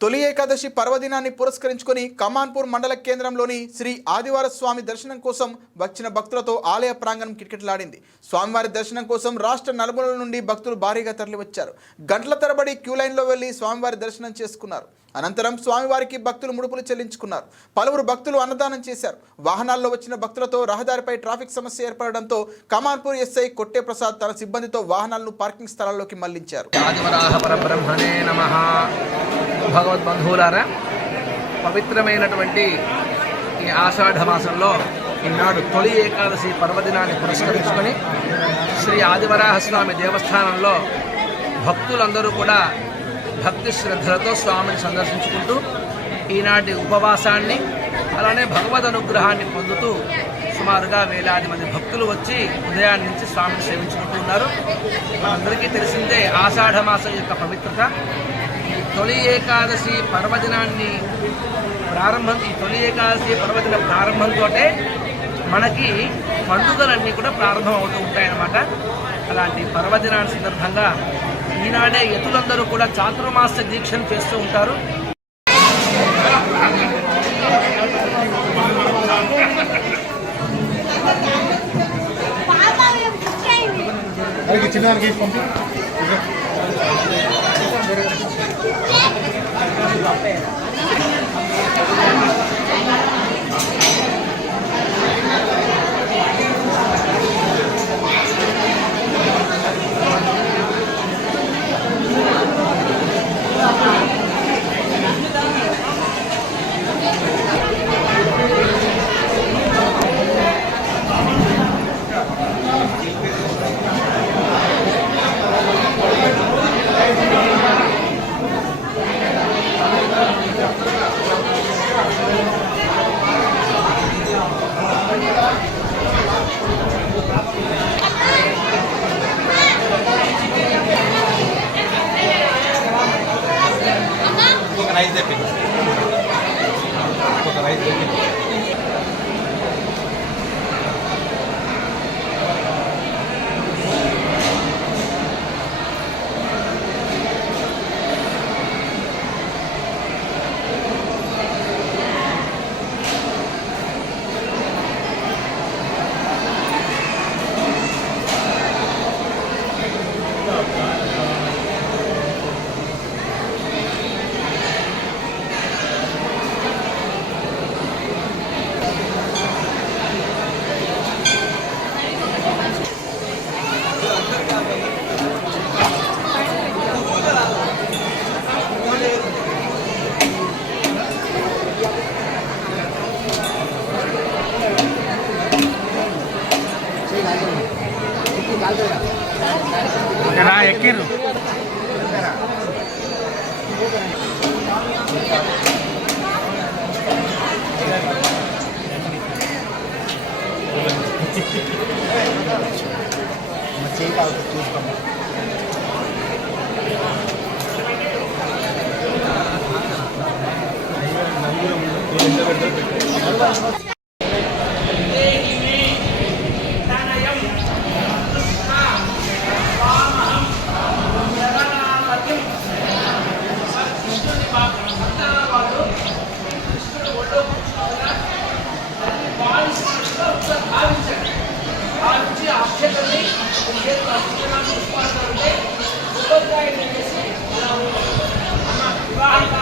తొలి ఏకాదశి పర్వదినాన్ని పురస్కరించుకొని కమాన్పూర్ మండల కేంద్రంలోని శ్రీ ఆదివార స్వామి దర్శనం కోసం వచ్చిన భక్తులతో ఆలయ ప్రాంగణం కిటకిటలాడింది. స్వామివారి దర్శనం కోసం రాష్ట్ర నలుమూలల నుండి భక్తులు భారీగా తరలివచ్చారు. గంటల తరబడి క్యూ లైన్లో వెళ్లి స్వామివారి దర్శనం చేసుకున్నారు. అనంతరం స్వామివారికి భక్తులు ముడుపులు చెల్లించుకున్నారు. పలువురు భక్తులు అన్నదానం చేశారు. వాహనాల్లో వచ్చిన భక్తులతో రహదారిపై ట్రాఫిక్ సమస్య ఏర్పడడంతో కమాన్పూర్ ఎస్ఐ కొట్టే ప్రసాద్ తన సిబ్బందితో వాహనాలను పార్కింగ్ స్థలాల్లోకి మళ్లించారు. భగవద్బంధువులారా, పవిత్రమైనటువంటి ఈ ఆషాఢ మాసంలో ఈనాడు తొలి ఏకాదశి పర్వదినాన్ని పురస్కరించుకొని శ్రీ ఆదివరాహస్వామి దేవస్థానంలో భక్తులందరూ కూడా భక్తి శ్రద్ధలతో స్వామిని సందర్శించుకుంటూ ఈనాటి ఉపవాసాన్ని అలానే భగవద్ అనుగ్రహాన్ని పొందుతూ సుమారుగా వేలాది మంది భక్తులు వచ్చి ఉదయాన్నే నుంచి స్వామిని సేవించుకుంటూ ఉన్నారు. మనందరికీ తెలిసిందే ఆషాఢ మాసం యొక్క పవిత్రత. తొలి ఏకాదశి పర్వదినాన్ని తొలి ఏకాదశి పర్వదిన ప్రారంభంతో మనకి పండుగలన్నీ కూడా ప్రారంభం అవుతూ ఉంటాయన్నమాట. అలాంటి పర్వదినాన్ని సందర్భంగా ఈనాడే యతులందరూ కూడా చాతుర్మాస దీక్షను చేస్తూ ఉంటారు. ఎక్కిర్రు వివాహం